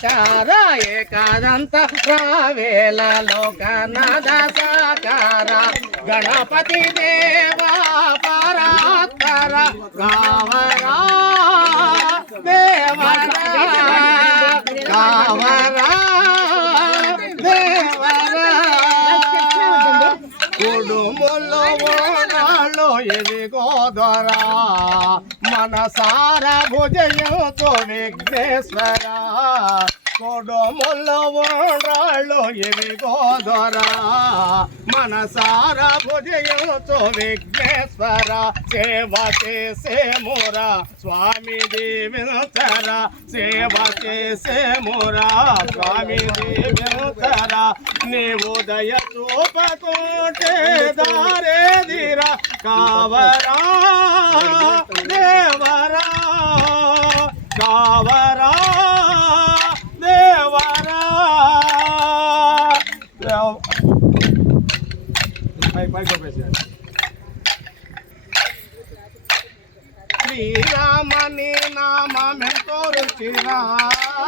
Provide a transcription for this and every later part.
సాకార ఏకాదంత రావేల లోకనాథ సాకార. గణపతి దేవా పరాత్పర. కావరా దేవరా కావరా దేవరా కుడుములో ఓనాళ్ళు ఎదిగోదరా మనసార భుజయంతో విఘ్నేశ్వర కొడుములో ఓనాళ్ళు ఎదిగోదరా మనసార భుజయంతో విఘ్నేశ్వర సేవ చేసే స్వామి దీవించర సేవ చేసే మురా స్వామి దీవించర నీవు దయ చూపకుంటే దారే కావరా Now, bye bye, bye, bye. Shri Ram નામ હે તોર ચેરા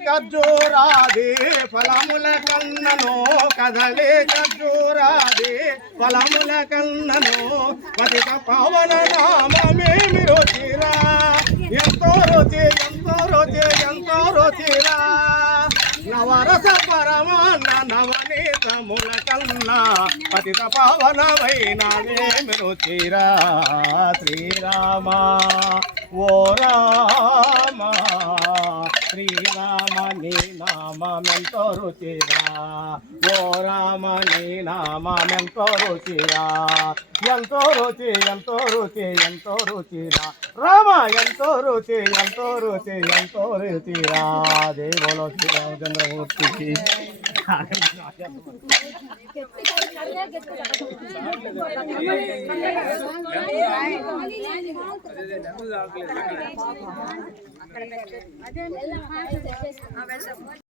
ఖర్జూరాది ఫలముల కన్నను కదలి ఖర్జూరాది ఫలముల కన్నను పతిత పవన నామేమి రుచిరా ఎంతో రుచి ఎంతో రుచి ఎంతో రుచిరా నవరస పరమాన్న నవనీతముల కన్నా పతిత పావనమైనవేమి రుచిరా శ్రీరామ ఓ రామ. శ్రీరామ నీ నామెంతో రుచిరా ఓ రామ నీ నామెంతో రుచిరా ఎంతో రుచి ఎంతో రుచి ఎంతో రుచిరా రామ ఎంతో రుచి ఎంతో రుచి ఎంతో రుచిరా దేవులో శ్రీరామచంద్రమూర్తికి అదే I'm just